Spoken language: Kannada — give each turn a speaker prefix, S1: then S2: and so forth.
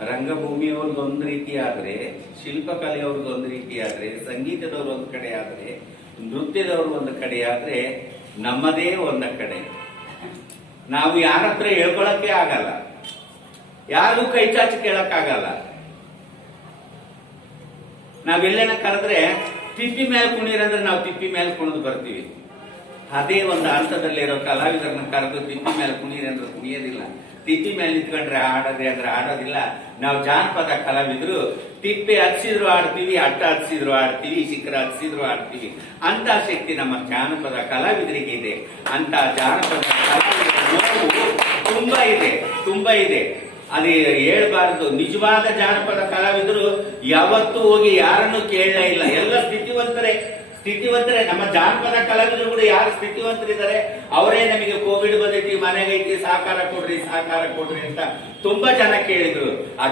S1: ರಂಗಭೂಮಿಯವ್ರದ್ದು ಒಂದು ರೀತಿ ಆದ್ರೆ ಶಿಲ್ಪಕಲೆಯವ್ರದ್ದು ಒಂದು ರೀತಿ ಆದ್ರೆ, ಸಂಗೀತದವ್ರು ಒಂದು ಕಡೆ ಆದರೆ, ನೃತ್ಯದವ್ರು ಒಂದು ಕಡೆ ಆದರೆ, ನಮ್ಮದೇ ಒಂದು ಕಡೆ. ನಾವು ಯಾರ ಹತ್ರ ಹೇಳ್ಕೊಳಕ್ಕೆ ಆಗಲ್ಲ. ಯಾರಿಗೂ ಕೈ ಚಾಚಿ ಕೇಳಕ್ಕಾಗಲ್ಲ ನಾವೆಲ್ಲೇನ ಕರೆದ್ರೆ ತಿಪ್ಪಿ ಮೇಲೆ ಕುಣಿರಂದ್ರೆ ನಾವು ತಿಪ್ಪಿ ಮೇಲೆ ಕುಣಿದು ಬರ್ತೀವಿ. ಅದೇ ಒಂದು ಹಂತದಲ್ಲಿರೋ ಕಲಾವಿದರನ್ನ ಕರೆದು ತಿಪ್ಪಿ ಮೇಲೆ ಕುಣಿಯಿರಿ ಅಂದ್ರೆ ಕುಣಿಯೋದಿಲ್ಲ. ತಿಪ್ಪಿ ಮೇಲೆ ನಿಂತ್ಕೊಂಡ್ರೆ ಆಡೋದೇ ಅಂದ್ರೆ ಆಡೋದಿಲ್ಲ ನಾವು ಜಾನಪದ ಕಲಾವಿದರು, ತಿಪ್ಪೆ ಹಚ್ಚಿದ್ರು ಆಡ್ತೀವಿ ಅಟ್ಟ ಹಚ್ಚಿದ್ರು ಆಡ್ತೀವಿ ಶಿಖರ ಹಚ್ಚಿದ್ರು ಆಡ್ತೀವಿ ಅಂತ ಶಕ್ತಿ ನಮ್ಮ ಜಾನಪದ ಕಲಾವಿದರಿಗೆ ಇದೆ. ಅಂತ ಜಾನಪದ ಕಲಾವಿದರ ತುಂಬಾ ಇದೆ ತುಂಬಾ ಇದೆ. ಅದೇ ಹೇಳ್ಬಾರ್ದು, ನಿಜವಾದ ಜಾನಪದ ಕಲಾವಿದರು ಯಾವತ್ತೂ ಹೋಗಿ ಯಾರನ್ನು ಕೇಳಲೇ ಇಲ್ಲ. ಎಲ್ಲ ಸ್ಥಿತಿವಂತರೇ. ಸ್ಥಿತಿವಂತರೇ, ನಮ್ಮ ಜಾನಪದ ಕಲಾವಿದರು ಕೂಡ ಯಾರು ಸ್ಥಿತಿವಂತರಿದ್ದಾರೆ, ಅವರೇ ನಮಗೆ ಕೋವಿಡ್ ಬಂದೈತಿ ಮನೆಗೈತಿ ಸಹಕಾರ ಕೊಡ್ರಿ ಸಹಕಾರ ಕೊಡ್ರಿ ಅಂತ ತುಂಬಾ ಜನ ಕೇಳಿದ್ರು.